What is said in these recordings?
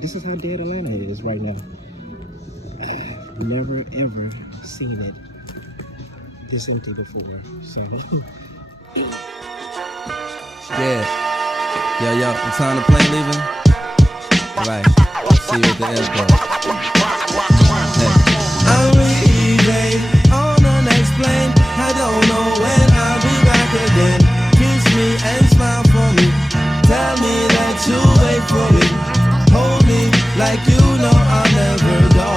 this is how dead Atlanta is right now. I've never ever seen it this empty before. So yeah. Yo, the time the plane leaving? Right. See you at the airport. Hey. I'm leaving on the next plane. I don't know when I'll be back again. Kiss me and smile for me. Tell me that you'll wait for me. Hold me like you know I'll never go.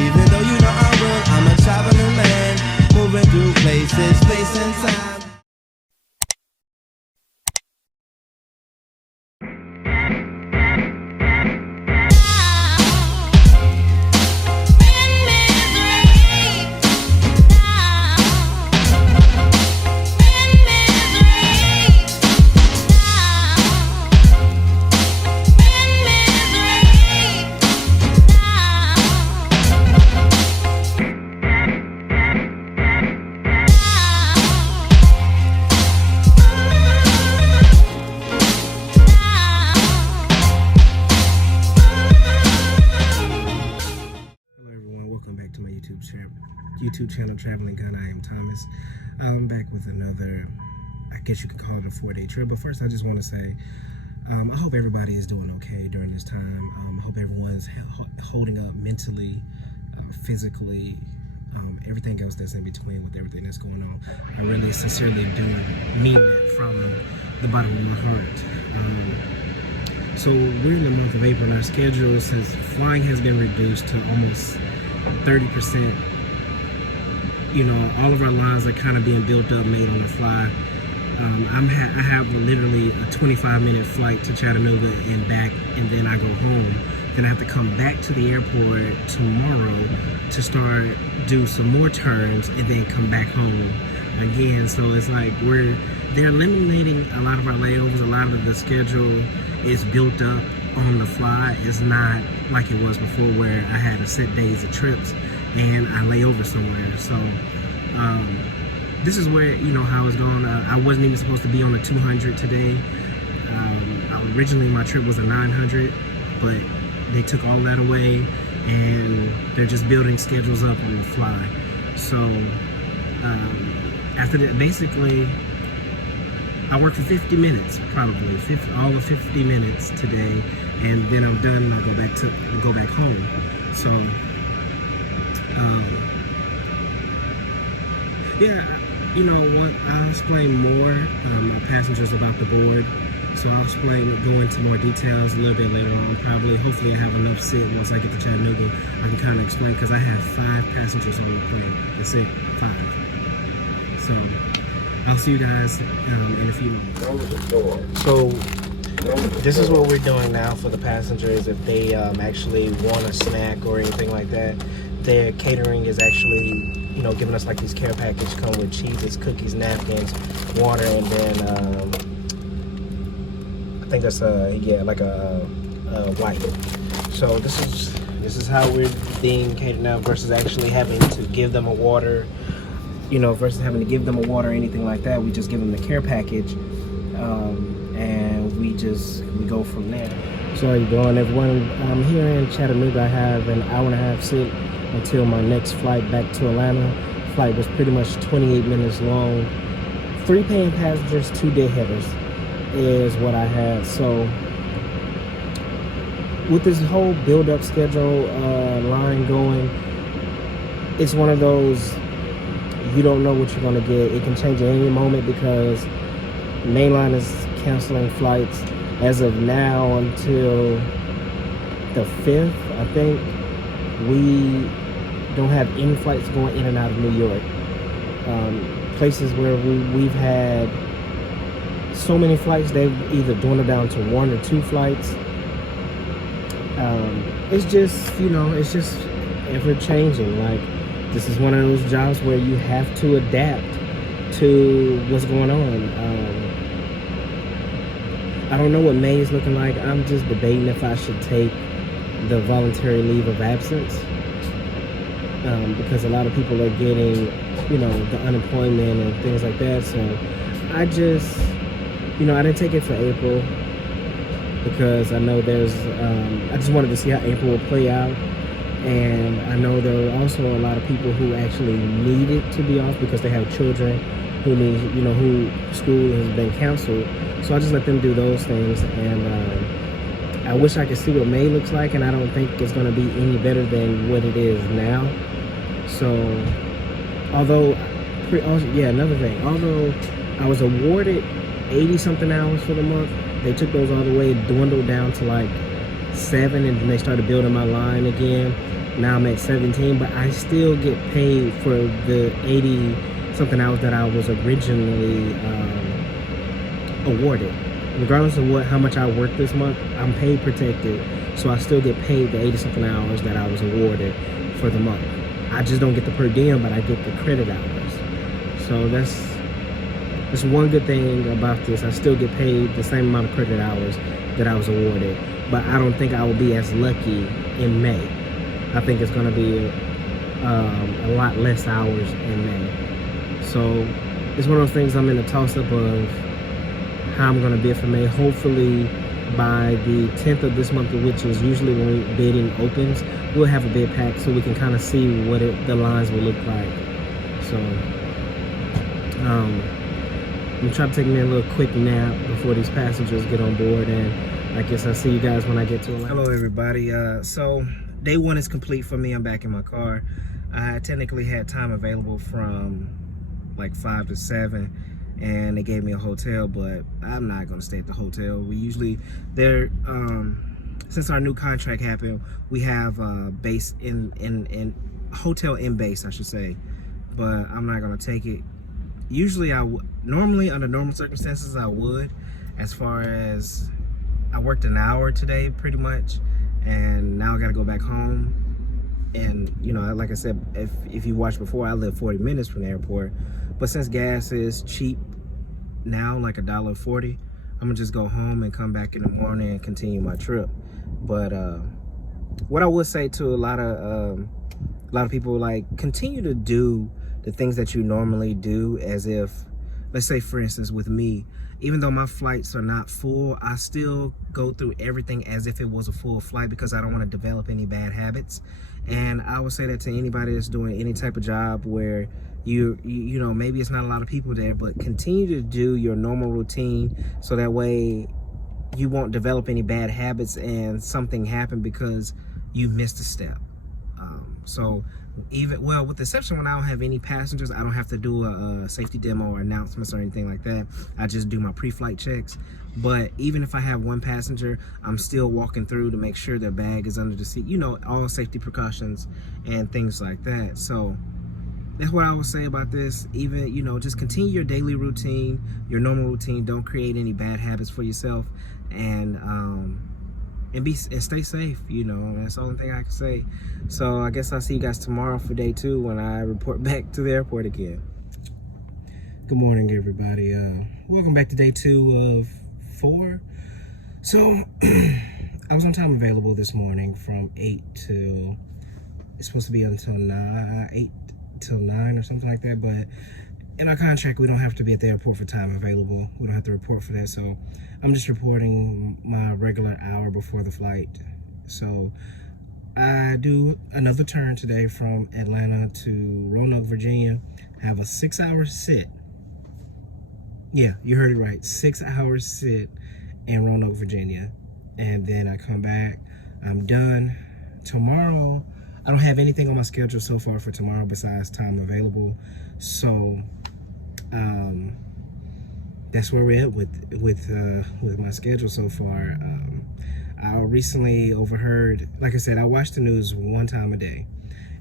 Even though you know I will. I'm a traveling man, moving through places, space and time. YouTube channel Traveling Gun. I am Thomas. I'm back with another, I guess you could call it a 4-day trip. But first I just want to say I hope everybody is doing okay during this time. I hope everyone's holding up mentally, physically, everything else that's in between with everything that's going on. I really sincerely do mean that from the bottom of my heart. So we're in the month of April and our schedule says flying has been reduced to almost 30%. You know, all of our lines are kind of being built up, made on the fly. I have literally a 25-minute flight to Chattanooga and back, and then I go home. Then I have to come back to the airport tomorrow to do some more turns, and then come back home again. So it's like they're eliminating a lot of our layovers. A lot of the schedule is built up on the fly. It's not like it was before where I had a set days of trips and I lay over somewhere. So this is where, you know, how it's going. I wasn't even supposed to be on the 200 today. Originally my trip was a 900, but they took all that away and they're just building schedules up on the fly. So after that, basically I work for 50 minutes, probably all of 50 minutes today, and then I'm done and I go back home. So yeah, you know what, I'll explain more passengers about the board. So I'll go into more details a little bit later on. Hopefully I have enough sit once I get to Chattanooga. I can kind of explain, because I have 5 passengers on the plane. That's it, 5. So I'll see you guys in a few minutes. So this is what we're doing now for the passengers. If they actually want a snack or anything like that, their catering is actually, you know, giving us like these care packages, come with cheeses, cookies, napkins, water, and then I think that's like a wipe. So this is how we're being catered now, versus actually having to give them a water. You know, versus having to give them a water or anything like that. We just give them the care package, and we go from there. So how you doing, everyone? I'm here in Chattanooga. I have an hour-and-a-half sit until my next flight back to Atlanta. Flight was pretty much 28 minutes long. 3 paying passengers, 2 deadheaders is what I had. So with this whole build-up schedule line going, it's one of those, you don't know what you're going to get. It can change at any moment, because mainline is canceling flights as of now until the 5th. I think we don't have any flights going in and out of New York. Places where we've had so many flights, they've either dwindled down to 1 or 2 flights. It's just, you know, it's just ever changing. Like, this is one of those jobs where you have to adapt to what's going on. I don't know what May is looking like. I'm just debating if I should take the voluntary leave of absence, because a lot of people are getting, you know, the unemployment and things like that. So I just, you know, I didn't take it for April. because I know there's I just wanted to see how April will play out. And I know there are also a lot of people who actually need it to be off because they have children who need, who school has been canceled. So I just let them do those things. And I wish I could see what May looks like, and I don't think it's going to be any better than what it is now. So, another thing, although I was awarded 80-something hours for the month, they took those all the way, dwindled down to like 7, and then they started building my line again. Now I'm at 17, but I still get paid for the 80-something hours that I was originally awarded. Regardless of how much I work this month, I'm paid protected, so I still get paid the 80-something hours that I was awarded for the month. I just don't get the per diem, but I get the credit hours. So that's one good thing about this. I still get paid the same amount of credit hours that I was awarded, but I don't think I will be as lucky in May. I think it's going to be a lot less hours in May. So it's one of those things I'm in a toss-up of how I'm going to bid for May. Hopefully by the 10th of this month, which is usually when bidding opens, we'll have a bid pack so we can kind of see what the lines will look like. So I'm trying to take me a little quick nap before these passengers get on board, and I guess I'll see you guys when I get to Atlanta. Hello everybody. So day 1 is complete for me. I'm back in my car. I technically had time available from like 5 to 7, and they gave me a hotel, but I'm not gonna stay at the hotel. We usually since our new contract happened, we have base in hotel in base, I should say, but I'm not gonna take it. Usually normally under normal circumstances I would, as far as I worked an hour today pretty much, and now I gotta go back home. And like I said, if you watched before, I live 40 minutes from the airport, but since gas is cheap now, like $1.40, I'm gonna just go home and come back in the morning and continue my trip. But what I would say to a lot of people, like, continue to do the things that you normally do, as if, let's say for instance with me, even though my flights are not full, I still go through everything as if it was a full flight, because I don't want to develop any bad habits. And I would say that to anybody that's doing any type of job where you know, maybe it's not a lot of people there, but continue to do your normal routine, so that way you won't develop any bad habits and something happen because you missed a step. So with the exception when I don't have any passengers, I don't have to do a safety demo or announcements or anything like that. I just do my pre-flight checks. But even if I have one passenger, I'm still walking through to make sure their bag is under the seat, all safety precautions and things like that. So that's what I would say about this. Even, just continue your daily routine, your normal routine. Don't create any bad habits for yourself, and stay safe. That's the only thing I can say. So I guess I'll see you guys tomorrow for day 2 when I report back to the airport again. Good morning, everybody. Welcome back to day 2 of 4. So I was on time available this morning from 8 till, it's supposed to be until 8 till 9 or something like that, but in our contract we don't have to be at the airport for time available. We don't have to report for that, so I'm just reporting my regular hour before the flight. So I do another turn today from Atlanta to Roanoke, Virginia. Have a 6-hour sit. Yeah, you heard it right, 6-hour sit in Roanoke, Virginia, and then I come back. I'm done. Tomorrow I don't have anything on my schedule so far for tomorrow besides time available. So that's where we're at with my schedule so far. I recently overheard, like I said, I watch the news one time a day.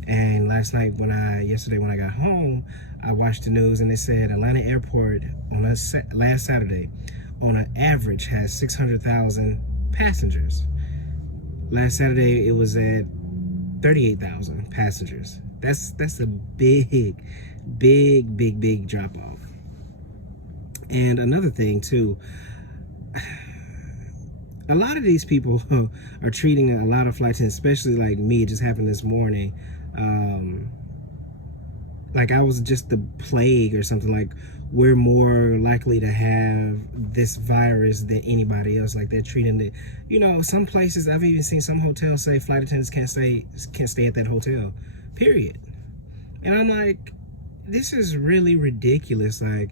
And yesterday when I got home, I watched the news and it said Atlanta Airport on last Saturday, on an average, has 600,000 passengers. Last Saturday it was at 38,000 passengers. That's a big drop off. And another thing too, a lot of these people are treating a lot of flights, and especially like me, it just happened this morning. like I was just the plague or something. Like, we're more likely to have this virus than anybody else. Like, they're treating it, you know, some places, I've even seen some hotels say flight attendants can't stay at that hotel, period. And I'm like, this is really ridiculous. Like,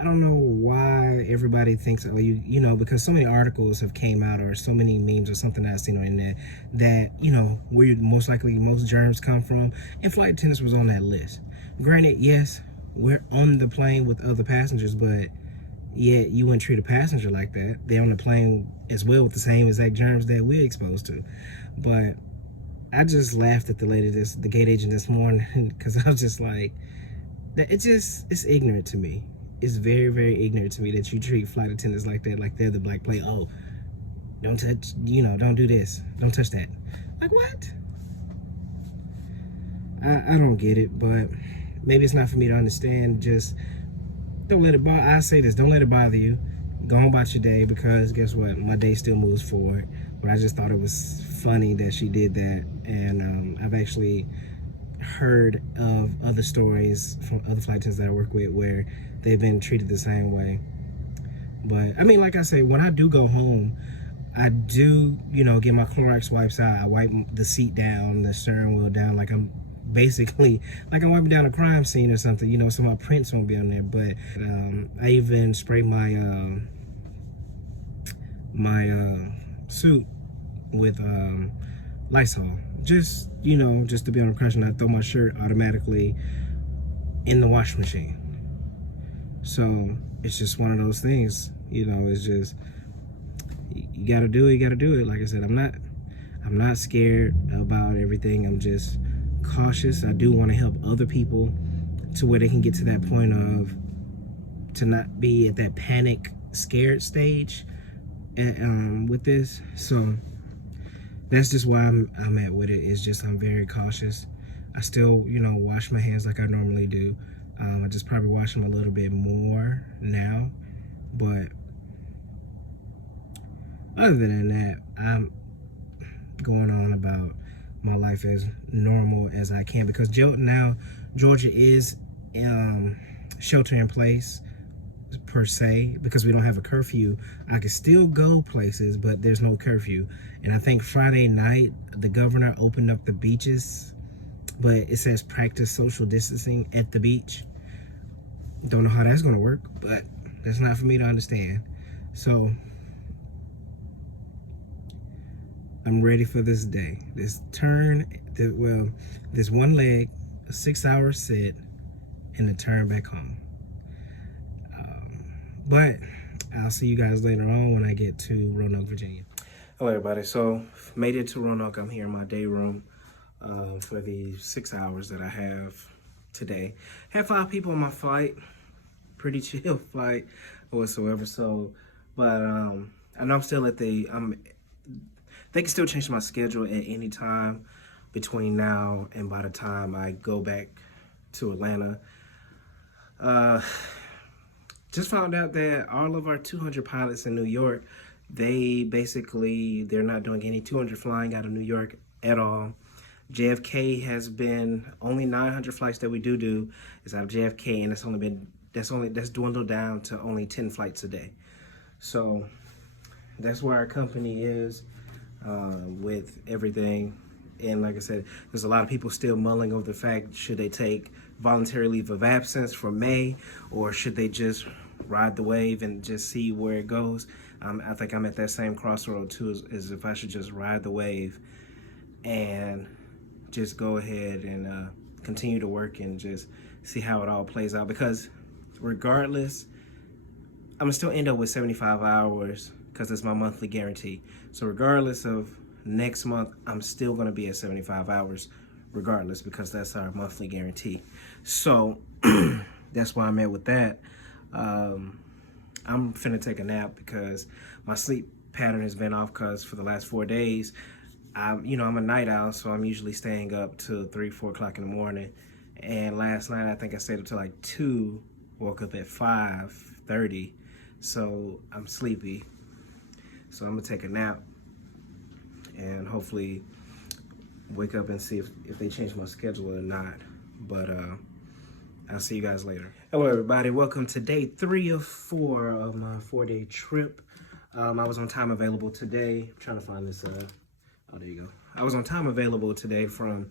I don't know why everybody thinks, oh, you know, because so many articles have came out, or so many memes or something that I've seen on the internet, that, you know, where most likely most germs come from, and flight attendants was on that list. Granted, yes, we're on the plane with other passengers, but yet you wouldn't treat a passenger like that. They're on the plane as well with the same exact germs that we're exposed to. But I just laughed at the gate agent this morning, because I was just like, it's ignorant to me. It's very, very ignorant to me that you treat flight attendants like that, like they're the black plate. Oh, don't touch, you know, don't do this, don't touch that. Like, what? I don't get it, but maybe it's not for me to understand. Just don't let it bother. I say this, don't let it bother you. Go on about your day, because guess what? My day still moves forward. But I just thought it was funny that she did that. And I've actually heard of other stories from other flight attendants that I work with where they've been treated the same way. But I mean, like I say, when I do go home, I do, you know, get my Clorox wipes out. I wipe the seat down, the steering wheel down, like I'm basically, like I'm wiping down a crime scene or something, you know, so my prints won't be on there. But I even spray my suit with Lysol, just, you know, just to be on a crush, and I throw my shirt automatically in the washing machine. So it's just one of those things, you know. It's just, you gotta do it. Like I said, I'm not scared about everything. I'm just cautious. I do want to help other people to where they can get to that point of, to not be at that panic scared stage with this. So that's just why I'm at with it. It's just, I'm very cautious. I still, you know, wash my hands like I normally do. I just probably wash them a little bit more now. But other than that, I'm going on about my life as normal as I can, because now Georgia is shelter in place per se, because we don't have a curfew. I can still go places, but there's no curfew. And I think Friday night the governor opened up the beaches, but it says practice social distancing at the beach. Don't know how that's gonna work, but that's not for me to understand. So I'm ready for this day. This this one leg, a 6-hour sit, and a turn back home. But I'll see you guys later on when I get to Roanoke, Virginia. Hello, everybody. So made it to Roanoke. I'm here in my day room for the 6 hours that I have today. Had 5 people on my flight. Pretty chill flight whatsoever. So, but I know I'm still at they can still change my schedule at any time between now and by the time I go back to Atlanta. Just found out that all of our 200 pilots in New York, they're not doing any 200 flying out of New York at all. JFK has been, only 900 flights that we do is out of JFK, and that's dwindled down to only 10 flights a day. So that's where our company is with everything. And like I said, there's a lot of people still mulling over the fact, should they take voluntary leave of absence for May, or should they just ride the wave and just see where it goes? I think I'm at that same crossroad too, as if I should just ride the wave and just go ahead and continue to work and just see how it all plays out. Because regardless, I'm gonna still end up with 75 hours because it's my monthly guarantee. So regardless of next month, I'm still gonna be at 75 hours regardless, because that's our monthly guarantee. So that's why I'm at with that. I'm finna take a nap because my sleep pattern has been off, because for the last 4 days, I'm a night owl, so I'm usually staying up till 3-4 o'clock in the morning. And last night, I think I stayed up till like 2, woke up at 5:30, so I'm sleepy. So I'm gonna take a nap and hopefully wake up and see if they change my schedule or not. But I'll see you guys later. Hello, everybody. Welcome to day 3 of 4 of my 4-day trip. I was on time available today. I'm trying to find this. Oh, there you go. I was on time available today from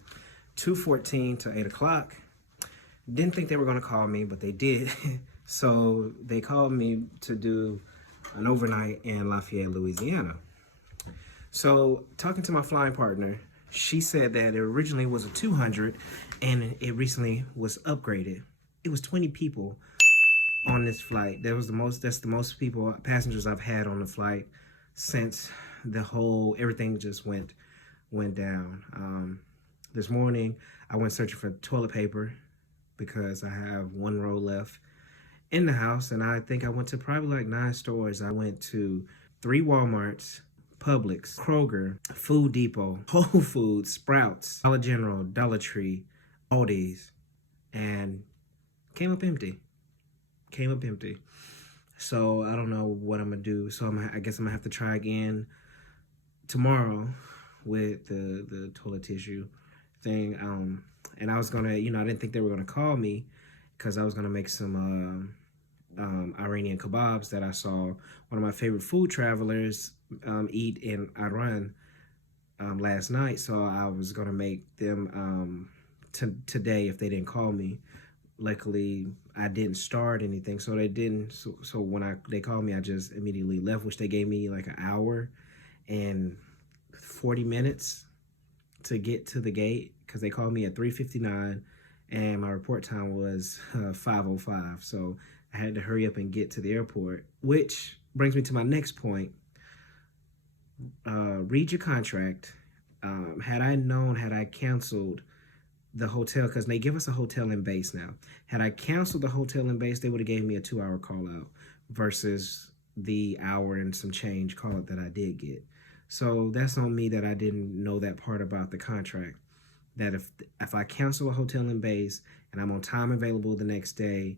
2:14 to 8 o'clock. Didn't think they were going to call me, but they did. So they called me to do an overnight in Lafayette, Louisiana. So talking to my flying partner, she said that it originally was a 200 and it recently was upgraded. It was 20 people on this flight. That's the most passengers I've had on the flight since everything just went down. This morning I went searching for toilet paper because I have 1 roll left in the house, and I think I went to probably like 9 stores. I went to 3 Walmarts, Publix, Kroger, Food Depot, Whole Foods, Sprouts, Dollar General, Dollar Tree, Aldi's, and came up empty. So I don't know what I'm gonna do. So I guess I'm gonna have to try again tomorrow with the toilet tissue thing. And I was gonna, I didn't think they were gonna call me because I was gonna make some Iranian kebabs that I saw one of my favorite food travelers eat in Iran last night. So I was gonna make them today if they didn't call me. Luckily, I didn't start anything, so they didn't. So when they called me, I just immediately left, which they gave me like an hour and 40 minutes to get to the gate because they called me at 3:59 and my report time was 5:05. So I had to hurry up and get to the airport, which brings me to my next point. Read your contract. Had I canceled the hotel, because they give us a hotel in base now. Had I canceled the hotel in base, they would have gave me a 2-hour call out versus the hour and some change call out that I did get. So that's on me that I didn't know that part about the contract. That if I cancel a hotel in base and I'm on time available the next day,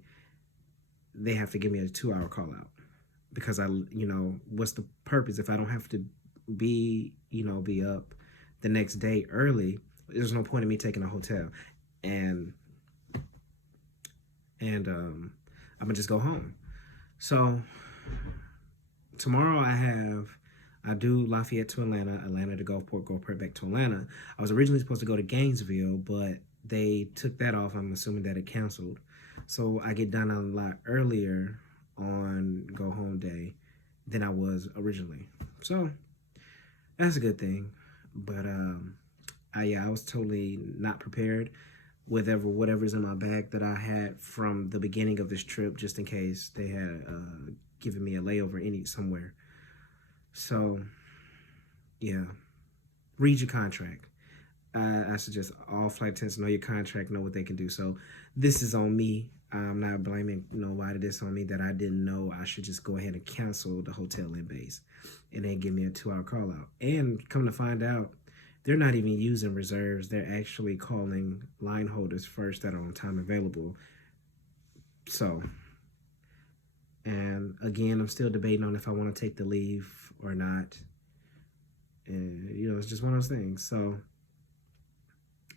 they have to give me a 2-hour call out. Because what's the purpose if I don't have to be up the next day early? There's no point in me taking a hotel, and I'm gonna just go home. So tomorrow I do Lafayette to Atlanta to Gulfport back to Atlanta. I was originally supposed to go to Gainesville, but they took that off. I'm assuming that it canceled. So I get done a lot earlier on go home day than I was originally. So that's a good thing. But I was totally not prepared with whatever's in my bag that I had from the beginning of this trip, just in case they had given me a layover somewhere. So, yeah, read your contract. I suggest all flight attendants know your contract, know what they can do. So this is on me. I'm not blaming nobody. This on me that I didn't know I should just go ahead and cancel the hotel in base and then give me a 2-hour call out. And come to find out, they're not even using reserves. They're actually calling line holders first that are on time available. So, and again, I'm still debating on if I want to take the leave or not. And, it's just one of those things. So,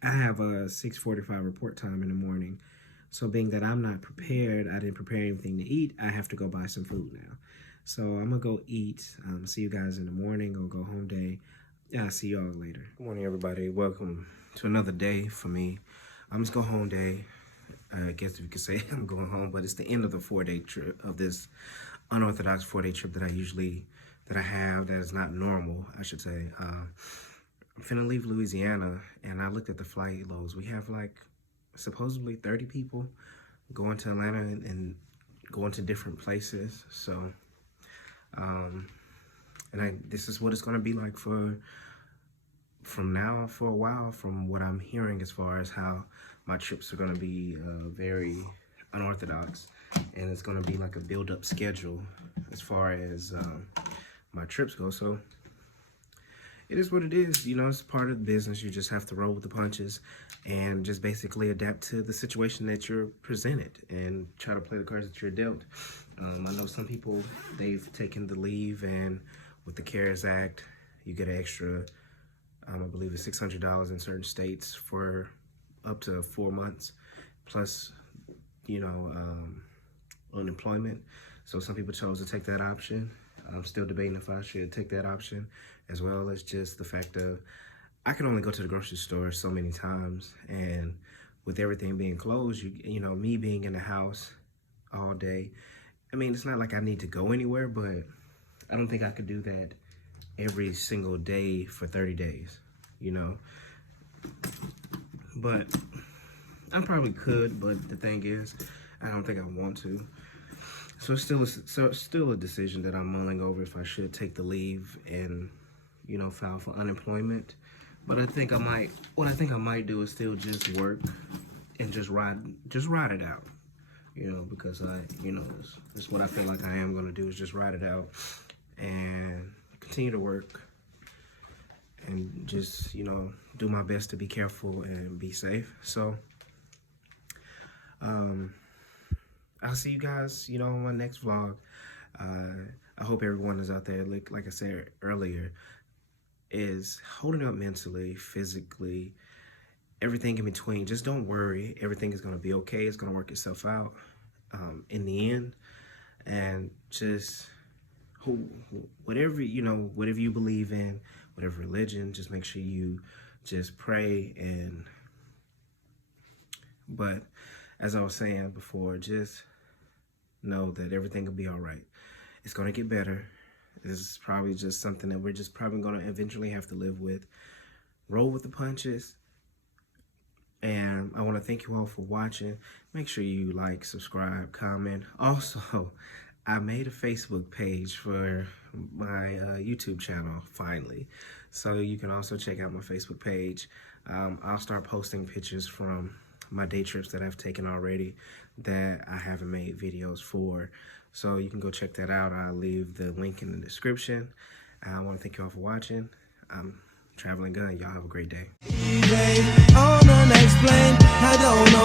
I have a 6:45 report time in the morning. So, being that I'm not prepared, I didn't prepare anything to eat, I have to go buy some food now. So, I'm going to go eat. See you guys in the morning or go home day. Yeah, I'll see y'all later. Good morning, everybody. Welcome to another day for me. I'm just go home day. I guess if you could say I'm going home, but it's the end of the 4-day trip of this unorthodox 4-day trip that I have that is not normal, I should say. I'm finna leave Louisiana, and I looked at the flight loads. We have like supposedly 30 people going to Atlanta and going to different places. So, this is what it's gonna be like from now for a while, from what I'm hearing as far as how my trips are gonna be very unorthodox, and it's gonna be like a build-up schedule as far as my trips go. So it is what it is. It's part of the business. You just have to roll with the punches and just basically adapt to the situation that you're presented and try to play the cards that you're dealt. I know some people, they've taken the leave, and with the CARES Act, you get an extra, I believe it's $600 in certain states for up to 4 months, plus unemployment. So some people chose to take that option. I'm still debating if I should take that option, as well as just the fact of I can only go to the grocery store so many times, and with everything being closed, me being in the house all day, I mean, it's not like I need to go anywhere, but I don't think I could do that every single day for 30 days, But I probably could, but the thing is, I don't think I want to. So it's still a decision that I'm mulling over if I should take the leave and, file for unemployment. But I think I might. What I think I might do is still just work and just ride it out. Because it's what I feel like I am gonna do is just ride it out and continue to work and just do my best to be careful and be safe. So I'll see you guys on my next vlog. I hope everyone is out there, like I said earlier, is holding up mentally, physically, everything in between. Just don't worry. Everything is going to be okay. It's going to work itself out in the end. And just whatever you believe in, whatever religion, just make sure you just pray. But as I was saying before, just know that everything will be all right. It's going to get better. This is probably just something that we're just probably going to eventually have to live with. Roll with the punches. And I want to thank you all for watching. Make sure you like, subscribe, comment. Also, I made a Facebook page for my YouTube channel, finally. So you can also check out my Facebook page. I'll start posting pictures from my day trips that I've taken already that I haven't made videos for. So you can go check that out. I'll leave the link in the description. I want to thank you all for watching. I'm Traveling Gun. Y'all have a great day. On the next plane, I don't know.